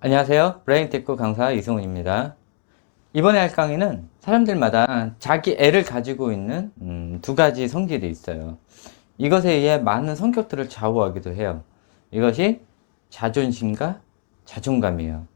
안녕하세요. 브레인테크 강사 이승훈입니다. 이번에 할 강의는 사람들마다 자기 애를 가지고 있는 두 가지 성질이 있어요. 이것에 의해 많은 성격들을 좌우하기도 해요. 이것이 자존심과 자존감이에요.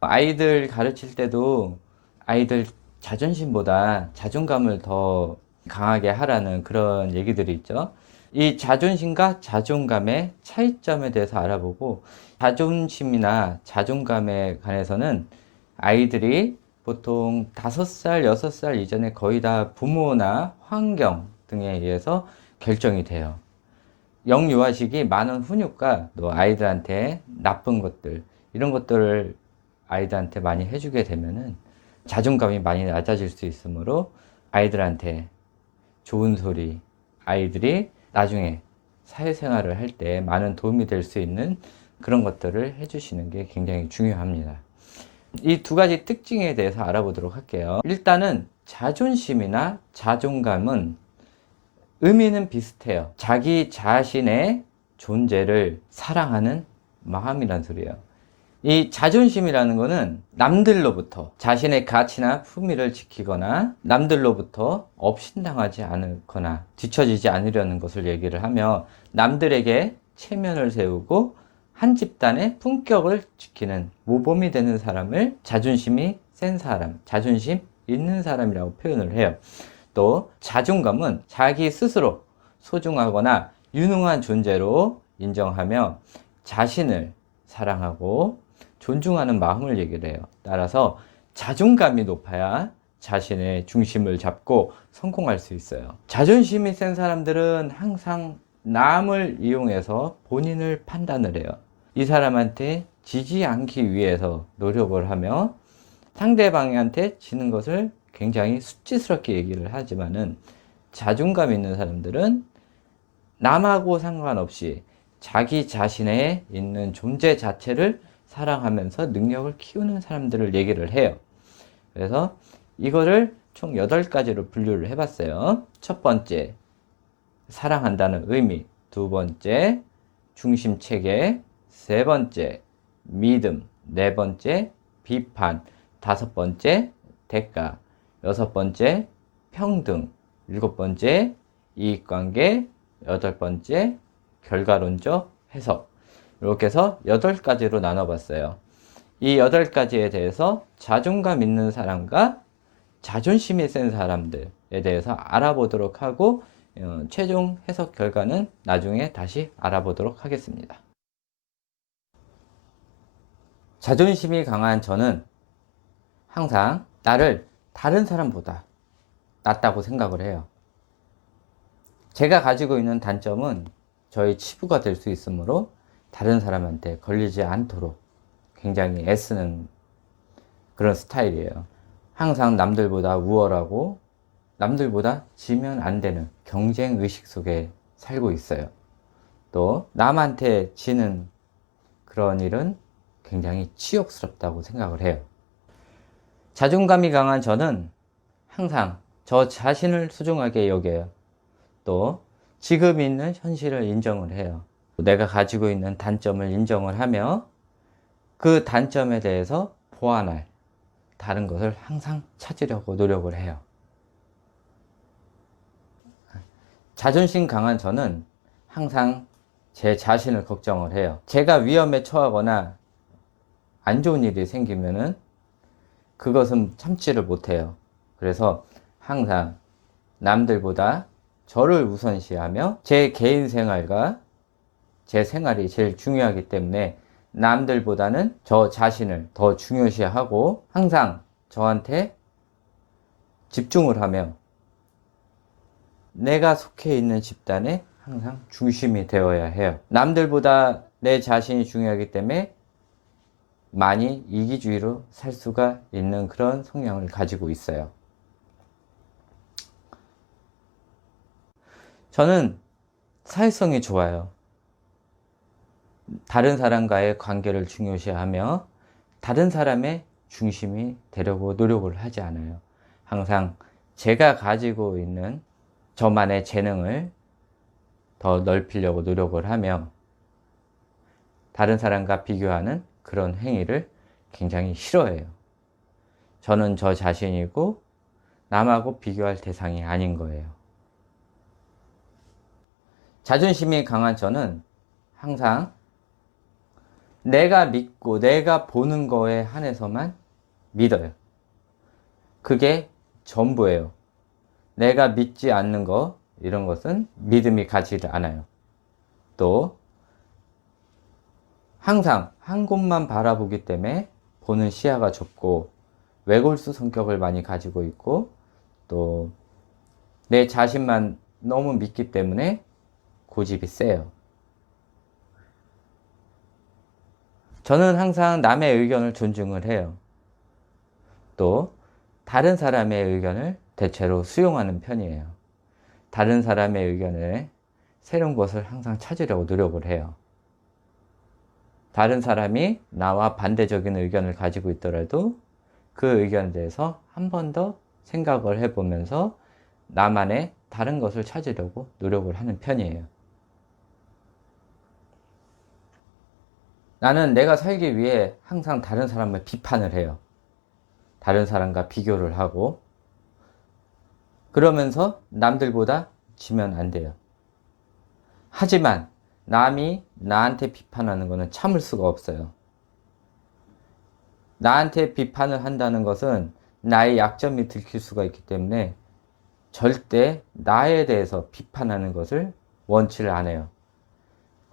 아이들 가르칠 때도 아이들 자존심보다 자존감을 더 강하게 하라는 그런 얘기들이 있죠. 이 자존심과 자존감의 차이점에 대해서 알아보고, 자존심이나 자존감에 관해서는 아이들이 보통 5살, 6살 이전에 거의 다 부모나 환경 등에 의해서 결정이 돼요. 영유아시기 많은 훈육과 또 아이들한테 나쁜 것들, 이런 것들을 아이들한테 많이 해주게 되면은 자존감이 많이 낮아질 수 있으므로 아이들한테 좋은 소리, 아이들이 나중에 사회생활을 할 때 많은 도움이 될 수 있는 그런 것들을 해주시는 게 굉장히 중요합니다. 이 두 가지 특징에 대해서 알아보도록 할게요. 일단은 자존심이나 자존감은 의미는 비슷해요. 자기 자신의 존재를 사랑하는 마음이란 소리예요. 이 자존심이라는 거는 남들로부터 자신의 가치나 품위를 지키거나 남들로부터 업신당하지 않거나 뒤처지지 않으려는 것을 얘기를 하며, 남들에게 체면을 세우고 한 집단의 품격을 지키는 모범이 되는 사람을 자존심이 센 사람, 자존심 있는 사람이라고 표현을 해요. 또 자존감은 자기 스스로 소중하거나 유능한 존재로 인정하며 자신을 사랑하고 존중하는 마음을 얘기를 해요. 따라서 자존감이 높아야 자신의 중심을 잡고 성공할 수 있어요. 자존심이 센 사람들은 항상 남을 이용해서 본인을 판단을 해요. 이 사람한테 지지 않기 위해서 노력을 하며 상대방한테 지는 것을 굉장히 수치스럽게 얘기를 하지만은, 자존감 있는 사람들은 남하고 상관없이 자기 자신에 있는 존재 자체를 사랑하면서 능력을 키우는 사람들을 얘기를 해요. 그래서 이거를 총 8가지로 분류를 해봤어요. 첫 번째, 사랑한다는 의미. 두 번째, 중심체계. 세 번째, 믿음. 네 번째, 비판. 다섯 번째, 대가. 여섯 번째, 평등. 일곱 번째, 이익관계. 여덟 번째, 결과론적 해석. 이렇게 해서 8가지로 나눠봤어요. 이 8가지에 대해서 자존감 있는 사람과 자존심이 센 사람들에 대해서 알아보도록 하고, 최종 해석 결과는 나중에 다시 알아보도록 하겠습니다. 자존심이 강한 저는 항상 나를 다른 사람보다 낫다고 생각을 해요. 제가 가지고 있는 단점은 저의 치부가 될 수 있으므로 다른 사람한테 걸리지 않도록 굉장히 애쓰는 그런 스타일이에요. 항상 남들보다 우월하고 남들보다 지면 안 되는 경쟁 의식 속에 살고 있어요. 또 남한테 지는 그런 일은 굉장히 치욕스럽다고 생각을 해요. 자존감이 강한 저는 항상 저 자신을 소중하게 여겨요. 또 지금 있는 현실을 인정을 해요. 내가 가지고 있는 단점을 인정을 하며 그 단점에 대해서 보완할 다른 것을 항상 찾으려고 노력을 해요. 자존심 강한 저는 항상 제 자신을 걱정을 해요. 제가 위험에 처하거나 안 좋은 일이 생기면은 그것은 참지를 못해요. 그래서 항상 남들보다 저를 우선시하며 제 개인 생활과 제 생활이 제일 중요하기 때문에 남들보다는 저 자신을 더 중요시하고 항상 저한테 집중을 하며 내가 속해 있는 집단의 항상 중심이 되어야 해요. 남들보다 내 자신이 중요하기 때문에 많이 이기주의로 살 수가 있는 그런 성향을 가지고 있어요. 저는 사회성이 좋아요. 다른 사람과의 관계를 중요시하며 다른 사람의 중심이 되려고 노력을 하지 않아요. 항상 제가 가지고 있는 저만의 재능을 더 넓히려고 노력을 하며 다른 사람과 비교하는 그런 행위를 굉장히 싫어해요. 저는 저 자신이고 남하고 비교할 대상이 아닌 거예요. 자존심이 강한 저는 항상 내가 믿고 내가 보는 거에 한해서만 믿어요. 그게 전부예요. 내가 믿지 않는 거, 이런 것은 믿음이 가지를 않아요. 또 항상 한 곳만 바라보기 때문에 보는 시야가 좁고 외골수 성격을 많이 가지고 있고, 또 내 자신만 너무 믿기 때문에 고집이 세요. 저는 항상 남의 의견을 존중을 해요. 또 다른 사람의 의견을 대체로 수용하는 편이에요. 다른 사람의 의견에 새로운 것을 항상 찾으려고 노력을 해요. 다른 사람이 나와 반대적인 의견을 가지고 있더라도 그 의견에 대해서 한 번 더 생각을 해보면서 나만의 다른 것을 찾으려고 노력을 하는 편이에요. 나는 내가 살기 위해 항상 다른 사람을 비판을 해요. 다른 사람과 비교를 하고, 그러면서 남들보다 지면 안 돼요. 하지만 남이 나한테 비판하는 것은 참을 수가 없어요. 나한테 비판을 한다는 것은 나의 약점이 들킬 수가 있기 때문에 절대 나에 대해서 비판하는 것을 원치를 않아요.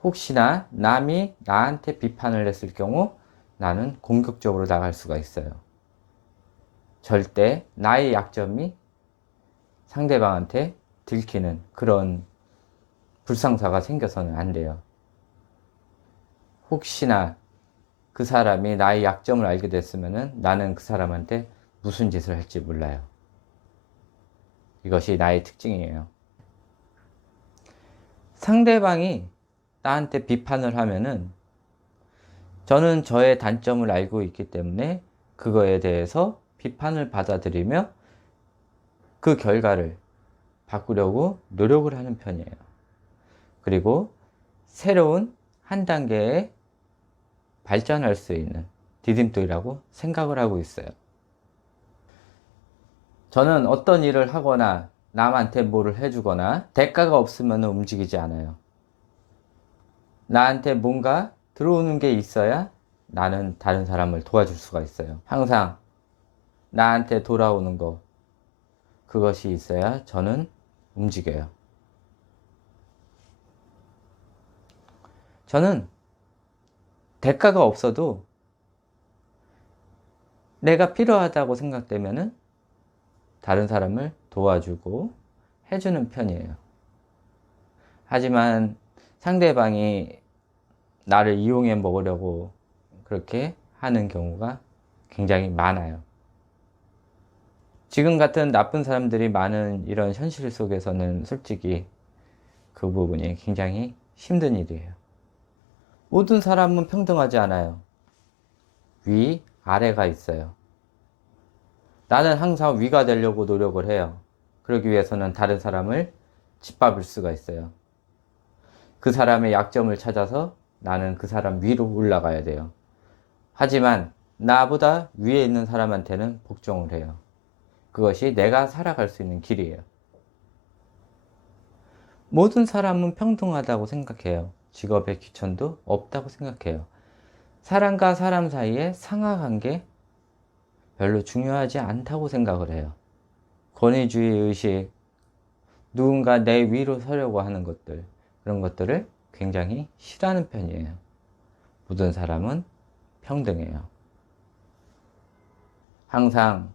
혹시나 남이 나한테 비판을 했을 경우 나는 공격적으로 나갈 수가 있어요. 절대 나의 약점이 상대방한테 들키는 그런 불상사가 생겨서는 안 돼요. 혹시나 그 사람이 나의 약점을 알게 됐으면 나는 그 사람한테 무슨 짓을 할지 몰라요. 이것이 나의 특징이에요. 상대방이 나한테 비판을 하면은 저는 저의 단점을 알고 있기 때문에 그거에 대해서 비판을 받아들이며 그 결과를 바꾸려고 노력을 하는 편이에요. 그리고 새로운 한 단계에 발전할 수 있는 디딤돌이라고 생각을 하고 있어요. 저는 어떤 일을 하거나 남한테 뭐를 해주거나 대가가 없으면 움직이지 않아요. 나한테 뭔가 들어오는 게 있어야 나는 다른 사람을 도와줄 수가 있어요. 항상 나한테 돌아오는 거, 그것이 있어야 저는 움직여요. 저는 대가가 없어도 내가 필요하다고 생각되면은 다른 사람을 도와주고 해주는 편이에요. 하지만 상대방이 나를 이용해 먹으려고 그렇게 하는 경우가 굉장히 많아요. 지금 같은 나쁜 사람들이 많은 이런 현실 속에서는 솔직히 그 부분이 굉장히 힘든 일이에요. 모든 사람은 평등하지 않아요. 위, 아래가 있어요. 나는 항상 위가 되려고 노력을 해요. 그러기 위해서는 다른 사람을 짓밟을 수가 있어요. 그 사람의 약점을 찾아서 나는 그 사람 위로 올라가야 돼요. 하지만 나보다 위에 있는 사람한테는 복종을 해요. 그것이 내가 살아갈 수 있는 길이에요. 모든 사람은 평등하다고 생각해요. 직업의 귀천도 없다고 생각해요. 사람과 사람 사이에 상하관계 별로 중요하지 않다고 생각을 해요. 권위주의 의식, 누군가 내 위로 서려고 하는 것들, 그런 것들을 굉장히 싫어하는 편이에요. 모든 사람은 평등해요. 항상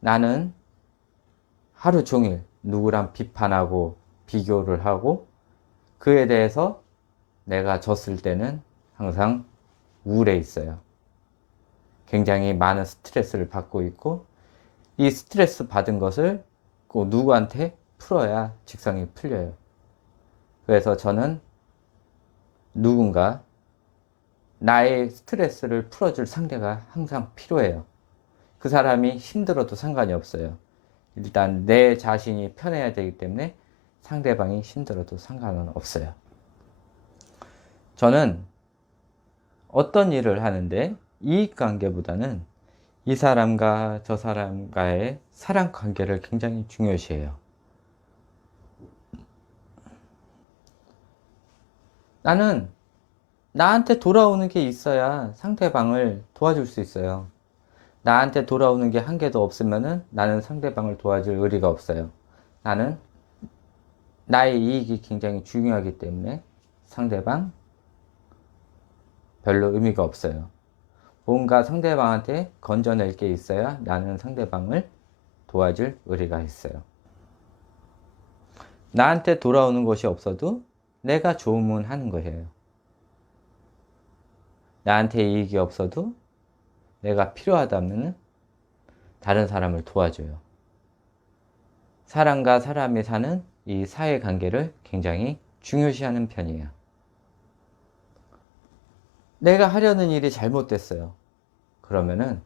나는 하루 종일 누구랑 비판하고 비교를 하고 그에 대해서 내가 졌을 때는 항상 우울해 있어요. 굉장히 많은 스트레스를 받고 있고 이 스트레스 받은 것을 꼭 누구한테 풀어야 직성이 풀려요. 그래서 저는 누군가 나의 스트레스를 풀어줄 상대가 항상 필요해요. 그 사람이 힘들어도 상관이 없어요. 일단 내 자신이 편해야 되기 때문에 상대방이 힘들어도 상관은 없어요. 저는 어떤 일을 하는데 이익관계보다는 이 사람과 저 사람과의 사랑관계를 굉장히 중요시해요. 나는 나한테 돌아오는 게 있어야 상대방을 도와줄 수 있어요. 나한테 돌아오는 게 한 개도 없으면은 나는 상대방을 도와줄 의리가 없어요. 나는 나의 이익이 굉장히 중요하기 때문에 상대방 별로 의미가 없어요. 뭔가 상대방한테 건져낼 게 있어야 나는 상대방을 도와줄 의리가 있어요. 나한테 돌아오는 것이 없어도 내가 좋으면 하는 거예요. 나한테 이익이 없어도 내가 필요하다면 다른 사람을 도와줘요. 사람과 사람이 사는 이 사회관계를 굉장히 중요시하는 편이에요. 내가 하려는 일이 잘못됐어요. 그러면은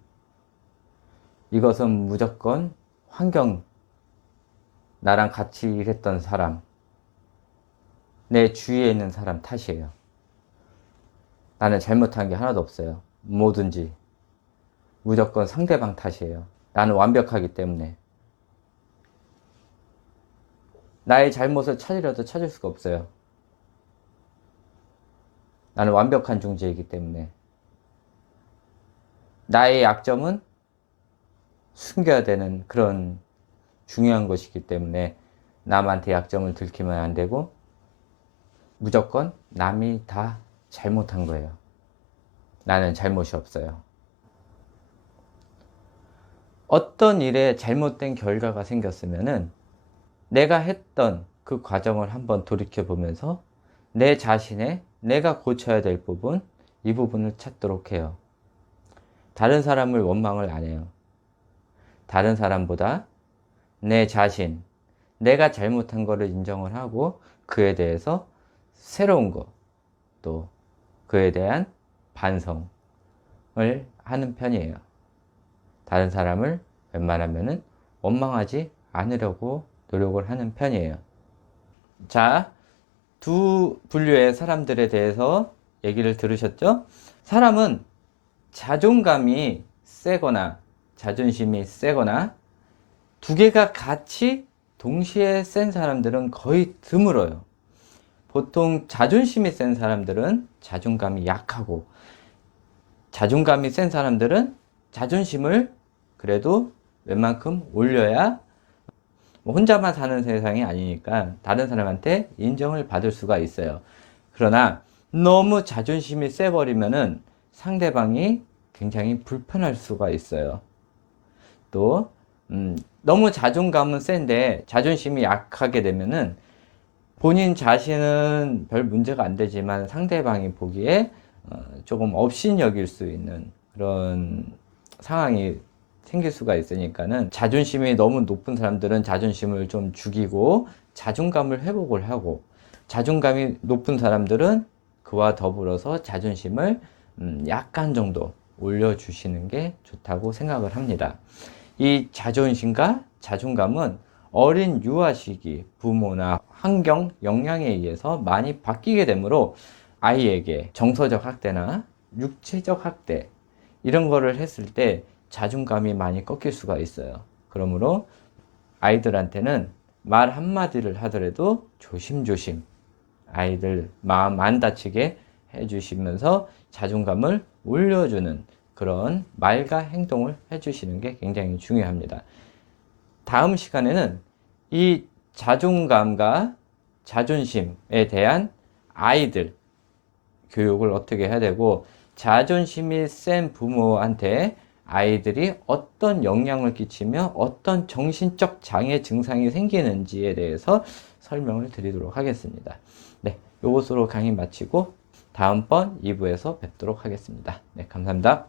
이것은 무조건 나랑 같이 일했던 사람, 내 주위에 있는 사람 탓이에요. 나는 잘못한 게 하나도 없어요. 뭐든지 무조건 상대방 탓이에요. 나는 완벽하기 때문에. 나의 잘못을 찾으려도 찾을 수가 없어요. 나는 완벽한 존재이기 때문에. 나의 약점은 숨겨야 되는 그런 중요한 것이기 때문에 남한테 약점을 들키면 안 되고 무조건 남이 다 잘못한 거예요. 나는 잘못이 없어요. 어떤 일에 잘못된 결과가 생겼으면은 내가 했던 그 과정을 한번 돌이켜 보면서 내 자신의 내가 고쳐야 될 부분, 이 부분을 찾도록 해요. 다른 사람을 원망을 안 해요. 다른 사람보다 내 자신, 내가 잘못한 거를 인정을 하고 그에 대해서 새로운 거, 또 그에 대한 반성을 하는 편이에요. 다른 사람을 웬만하면은 원망하지 않으려고 노력을 하는 편이에요. 자, 두 분류의 사람들에 대해서 얘기를 들으셨죠? 사람은 자존감이 세거나 자존심이 세거나 두 개가 같이 동시에 센 사람들은 거의 드물어요. 보통 자존심이 센 사람들은 자존감이 약하고 자존감이 센 사람들은 자존심을 그래도 웬만큼 올려야 혼자만 사는 세상이 아니니까 다른 사람한테 인정을 받을 수가 있어요. 그러나 너무 자존심이 세버리면은 상대방이 굉장히 불편할 수가 있어요. 또 너무 자존감은 센데 자존심이 약하게 되면은 본인 자신은 별 문제가 안 되지만 상대방이 보기에 조금 업신여길 수 있는 그런 상황이 생길 수가 있으니까는 자존심이 너무 높은 사람들은 자존심을 좀 죽이고 자존감을 회복을 하고 자존감이 높은 사람들은 그와 더불어서 자존심을 약간 정도 올려주시는 게 좋다고 생각을 합니다. 이 자존심과 자존감은 어린 유아 시기 부모나 환경 영향에 의해서 많이 바뀌게 되므로 아이에게 정서적 학대나 육체적 학대 이런 거를 했을 때 자존감이 많이 꺾일 수가 있어요. 그러므로 아이들한테는 말 한마디를 하더라도 조심조심 아이들 마음 안 다치게 해주시면서 자존감을 올려주는 그런 말과 행동을 해주시는 게 굉장히 중요합니다. 다음 시간에는 이 자존감과 자존심에 대한 아이들 교육을 어떻게 해야 되고 자존심이 센 부모한테 아이들이 어떤 영향을 끼치며 어떤 정신적 장애 증상이 생기는지에 대해서 설명을 드리도록 하겠습니다. 네, 이것으로 강의 마치고 다음번 2부에서 뵙도록 하겠습니다. 네, 감사합니다.